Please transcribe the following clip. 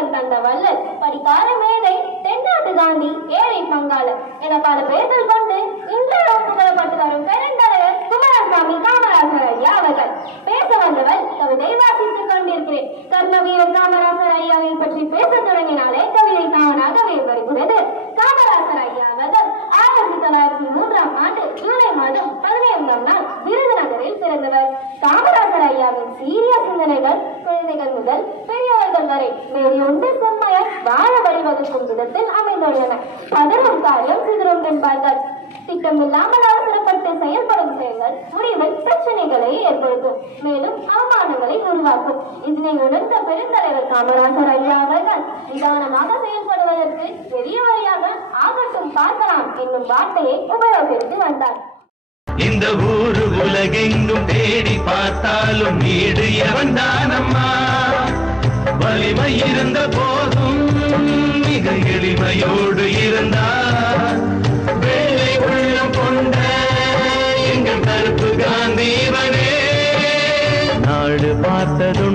கல்வி தந்த வல்லல் படிக்கார மேதை தென்னாட்டு காந்தி ஏழை பங்காளர் என பல பெயர்கள் கொண்டு இன்றளவும் புகழப்பட்டு வரும் பெருந்தலைவர் குமாரசாமி காமராசர் ஐயா அவர்கள். பேச வந்தவர் கவிதை வாசித்துக் கொண்டிருக்கிறேன். கர்ம வீரர் காமராசர் ஐயாவை பற்றி பேசத் தொடங்கினாலே கவிதை தானாகவே வருகிறது. காமராசர் ஐயா அவர்கள் ஆயிரத்தி தொள்ளாயிரத்தி மூன்றாம் ஆண்டு ஜூலை மாதம் பதினைந்தாம் நாள் விருதுநகரில் பிறந்தவர். காமராஜர் ஐயாவின் சீரிய சிந்தனைகள் குழந்தைகள் முதல் பெரியவர்கள் வரை வேறு ஒன்று செம்மைய வாழ வழிவகுக்கும் விதத்தில் அமைந்துள்ளன. பதறும் காரியம் சிதறும் என்பார்கள் திட்டமில்லாமல் அவசரப்பட்டு செயல்படும் செயல்கள் முடிவில் பிரச்சனைகளை ஏற்படுத்தும். மேலும் அவமானங்களை உருவாக்கும். இதனை உணர்ந்த பெருந்தலைவர் காமராசர் ஐயா அவர்கள் நிதானமாக செயல்படுவதற்கு பெரிய வழியாக ஆகட்டும் பார்க்கலாம் என்னும் வார்த்தையை உபயோகித்து வந்தார். இந்த ஊரு உலகெங்கும் தேடி பார்த்தாலும் வீடு எவன் தானம்மா? வலிமை இருந்த போதும் மிக எளிமையோடு இருந்தார். வெள்ளை உள்ளம் கொண்ட எங்கள் கருப்பு காந்தி நாடு பார்த்ததும்